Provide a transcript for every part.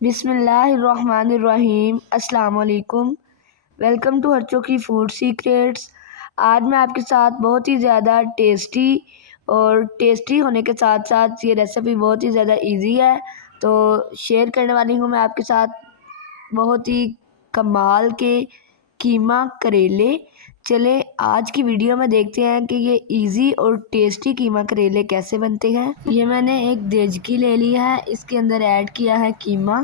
بسم اللہ الرحمن الرحیم۔ السلام علیکم، ویلکم ٹو ہرچو کی فوڈ سیکریٹس۔ آج میں آپ کے ساتھ بہت ہی زیادہ ٹیسٹی ہونے کے ساتھ ساتھ یہ ریسیپی بہت ہی زیادہ ایزی ہے تو شیئر کرنے والی ہوں میں آپ کے ساتھ بہت ہی کمال کے قیمہ کریلے۔ چلے آج کی ویڈیو میں دیکھتے ہیں کہ یہ ایزی اور ٹیسٹی قیمہ کریلے کیسے بنتے ہیں۔ یہ میں نے ایک دیگچی لے لی ہے، اس کے اندر ایڈ کیا ہے قیمہ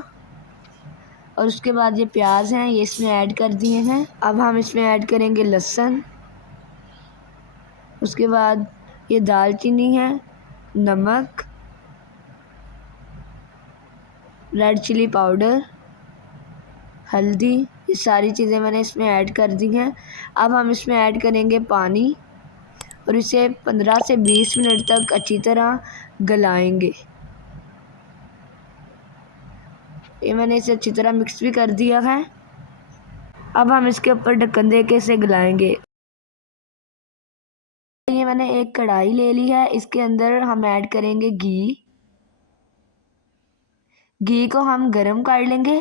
اور اس کے بعد یہ پیاز ہیں، یہ اس میں ایڈ کر دیے ہیں۔ اب ہم اس میں ایڈ کریں گے لہسن، اس کے بعد یہ دال چینی ہے، نمک، ریڈ چلی پاؤڈر، ہلدی، یہ ساری چیزیں میں نے اس میں ایڈ کر دی ہیں۔ اب ہم اس میں ایڈ کریں گے پانی اور اسے 15 سے 20 منٹ تک اچھی طرح گلائیں گے۔ یہ میں نے اسے اچھی طرح مکس بھی کر دیا ہے۔ اب ہم اس کے اوپر ڈھکن دے کے اسے گلائیں گے۔ یہ میں نے ایک کڑھائی لے لی ہے، اس کے اندر ہم ایڈ کریں گے گھی کو ہم گرم کر لیں گے۔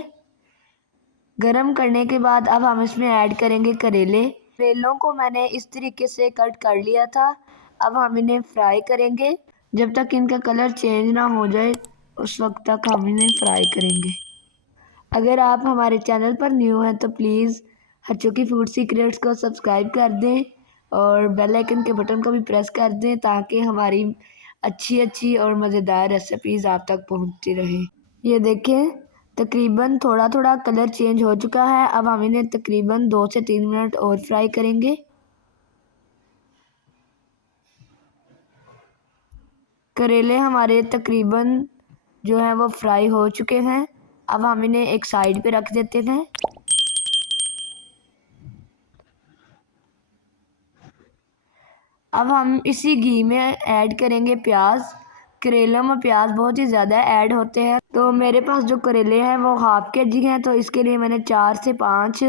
گرم کرنے کے بعد اب ہم اس میں ایڈ کریں گے کریلوں کو میں نے اس طریقے سے کٹ کر لیا تھا۔ اب ہم انہیں فرائی کریں گے جب تک ان کا کلر چینج نہ ہو جائے، اس وقت تک ہم انہیں فرائی کریں گے۔ اگر آپ ہمارے چینل پر نیو ہیں تو پلیز ہرچو کی فوڈ سیکریٹس کو سبسکرائب کر دیں اور بیل آئیکن کے بٹن کو بھی پریس کر دیں تاکہ ہماری اچھی اور مزیدار ریسیپیز آپ تک پہنچتی رہیں۔ یہ دیکھیں تقریباً تھوڑا کلر چینج ہو چکا ہے۔ اب ہم انہیں تقریباً 2 سے 3 منٹ اور فرائی کریں گے۔ کریلے ہمارے تقریباً جو ہیں وہ فرائی ہو چکے ہیں۔ اب ہم انہیں ایک سائیڈ پہ رکھ دیتے ہیں۔ اب ہم اسی گھی میں ایڈ کریں گے پیاز۔ کریلوں میں پیاز بہت ہی زیادہ ایڈ ہوتے ہیں، تو میرے پاس جو کریلے ہیں وہ ½ kg ہیں، تو اس کے لیے میں نے 4 سے 5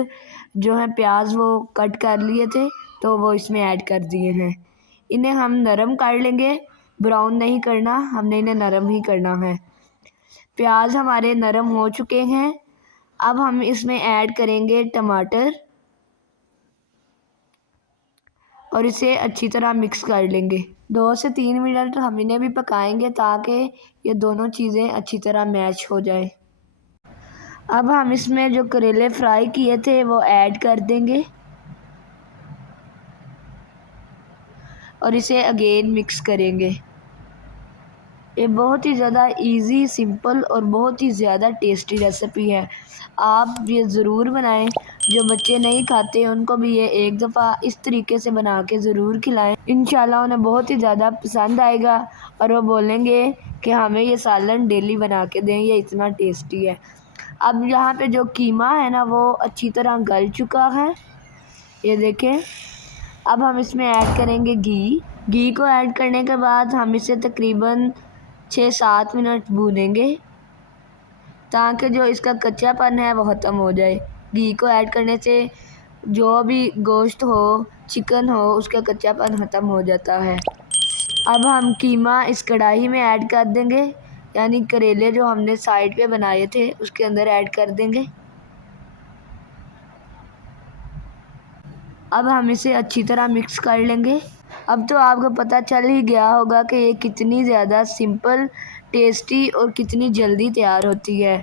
جو ہیں پیاز وہ کٹ کر لیے تھے، تو وہ اس میں ایڈ کر دیے ہیں۔ انہیں ہم نرم کر لیں گے، براؤن نہیں کرنا، ہم نے انہیں نرم ہی کرنا ہے۔ پیاز ہمارے نرم ہو چکے ہیں۔ اب ہم اس میں ایڈ کریں گے ٹماٹر اور اسے اچھی طرح مکس کر لیں گے۔ 2 سے 3 منٹ ہم انہیں بھی پکائیں گے تاکہ یہ دونوں چیزیں اچھی طرح میچ ہو جائیں۔ اب ہم اس میں جو کریلے فرائی کیے تھے وہ ایڈ کر دیں گے اور اسے اگین مکس کریں گے۔ یہ بہت ہی زیادہ ایزی، سمپل اور بہت ہی زیادہ ٹیسٹی ریسیپی ہے۔ آپ یہ ضرور بنائیں۔ جو بچے نہیں کھاتے ان کو بھی یہ ایک دفعہ اس طریقے سے بنا کے ضرور کھلائیں، انشاءاللہ انہیں بہت ہی زیادہ پسند آئے گا اور وہ بولیں گے کہ ہمیں یہ سالن ڈیلی بنا کے دیں، یہ اتنا ٹیسٹی ہے۔ اب یہاں پہ جو قیمہ ہے نا وہ اچھی طرح گل چکا ہے، یہ دیکھیں۔ اب ہم اس میں ایڈ کریں گے گھی کو ایڈ کرنے کے بعد ہم اسے تقریباً 6-7 منٹ بھونیں گے تاکہ جو اس کا کچا پن ہے وہ ختم ہو جائے۔ گھی کو ایڈ کرنے سے جو بھی گوشت ہو، چکن ہو، اس کا کچا پن ختم ہو جاتا ہے۔ اب ہم قیمہ اس کڑھائی میں ایڈ کر دیں گے، یعنی کریلے جو ہم نے سائیڈ پہ بنائے تھے اس کے اندر ایڈ کر دیں گے۔ اب ہم اسے اچھی طرح مکس کر لیں گے۔ اب تو آپ کو پتہ چل ہی گیا ہوگا کہ یہ کتنی زیادہ سمپل، ٹیسٹی اور کتنی جلدی تیار ہوتی ہے،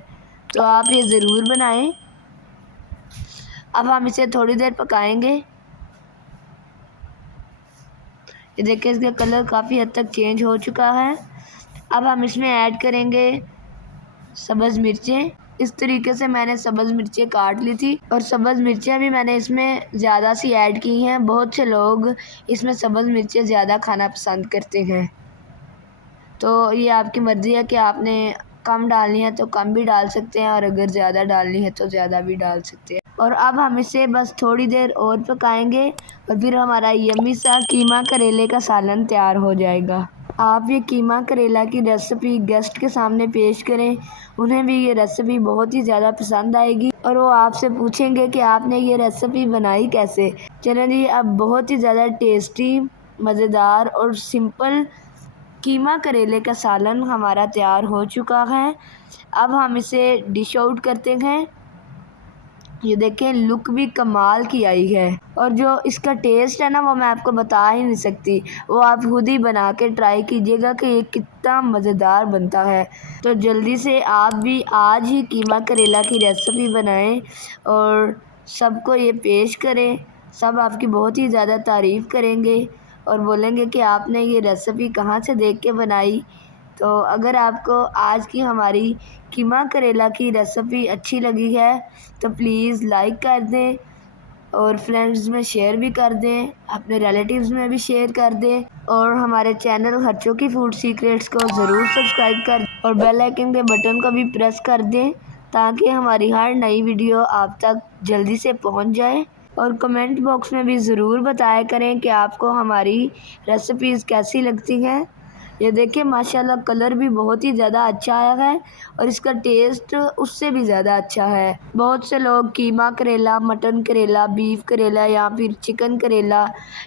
تو آپ یہ ضرور بنائیں۔ اب ہم اسے تھوڑی دیر پکائیں گے۔ یہ دیکھیں اس کا کلر کافی حد تک چینج ہو چکا ہے۔ اب ہم اس میں ایڈ کریں گے سبز مرچیں۔ اس طریقے سے میں نے سبز مرچیں کاٹ لی تھی اور سبز مرچیں بھی میں نے اس میں زیادہ سی ایڈ کی ہیں۔ بہت سے لوگ اس میں سبز مرچیں زیادہ کھانا پسند کرتے ہیں، تو یہ آپ کی مرضی ہے کہ آپ نے کم ڈالنی ہے تو کم بھی ڈال سکتے ہیں اور اگر زیادہ ڈالنی ہے تو زیادہ بھی ڈال سکتے ہیں۔ اور اب ہم اسے بس تھوڑی دیر اور پکائیں گے اور پھر ہمارا یمی سا قیمہ کریلے کا سالن تیار ہو جائے گا۔ آپ یہ قیمہ کریلا کی ریسیپی گیسٹ کے سامنے پیش کریں، انہیں بھی یہ ریسیپی بہت ہی زیادہ پسند آئے گی اور وہ آپ سے پوچھیں گے کہ آپ نے یہ ریسیپی بنائی کیسے۔ چلیں جی، اب بہت ہی زیادہ ٹیسٹی، مزیدار اور سمپل قیمہ کریلے کا سالن ہمارا تیار ہو چکا ہے۔ اب ہم اسے ڈش آؤٹ کرتے ہیں۔ یہ دیکھیں لک بھی کمال کی آئی ہے، اور جو اس کا ٹیسٹ ہے نا وہ میں آپ کو بتا ہی نہیں سکتی، وہ آپ خود ہی بنا کے ٹرائی کیجیے گا کہ یہ کتنا مزیدار بنتا ہے۔ تو جلدی سے آپ بھی آج ہی قیمہ کریلا کی ریسیپی بنائیں اور سب کو یہ پیش کریں۔ سب آپ کی بہت ہی زیادہ تعریف کریں گے اور بولیں گے کہ آپ نے یہ ریسیپی کہاں سے دیکھ کے بنائی۔ تو اگر آپ کو آج کی ہماری قیمہ کریلا کی ریسیپی اچھی لگی ہے تو پلیز لائک کر دیں اور فرینڈز میں شیئر بھی کر دیں، اپنے ریلیٹیوز میں بھی شیئر کر دیں، اور ہمارے چینل ہرچو کی فوڈ سیکریٹس کو ضرور سبسکرائب کر دیں اور بیل آئیکن کے بٹن کو بھی پریس کر دیں تاکہ ہماری ہر نئی ویڈیو آپ تک جلدی سے پہنچ جائے۔ اور کمنٹ باکس میں بھی ضرور بتایا کریں کہ آپ کو ہماری ریسیپیز کیسی لگتی ہیں۔ یہ دیکھیں ماشاءاللہ کلر بھی بہت ہی زیادہ اچھا آیا ہے اور اس کا ٹیسٹ اس سے بھی زیادہ اچھا ہے۔ بہت سے لوگ قیمہ کریلا، مٹن کریلا، بیف کریلا یا پھر چکن کریلا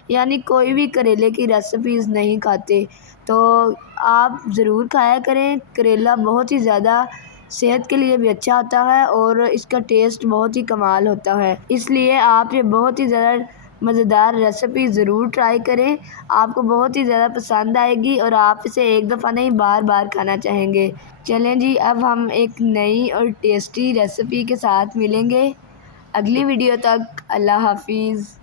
یعنی کوئی بھی کریلے کی ریسیپیز نہیں کھاتے، تو آپ ضرور کھایا کریں۔ کریلا بہت ہی زیادہ صحت کے لیے بھی اچھا ہوتا ہے اور اس کا ٹیسٹ بہت ہی کمال ہوتا ہے، اس لیے آپ یہ بہت ہی زیادہ مزیدار ریسیپی ضرور ٹرائی کریں۔ آپ کو بہت ہی زیادہ پسند آئے گی اور آپ اسے ایک دفعہ نہیں بار بار کھانا چاہیں گے۔ چلیں جی، اب ہم ایک نئی اور ٹیسٹی ریسیپی کے ساتھ ملیں گے اگلی ویڈیو تک۔ اللہ حافظ۔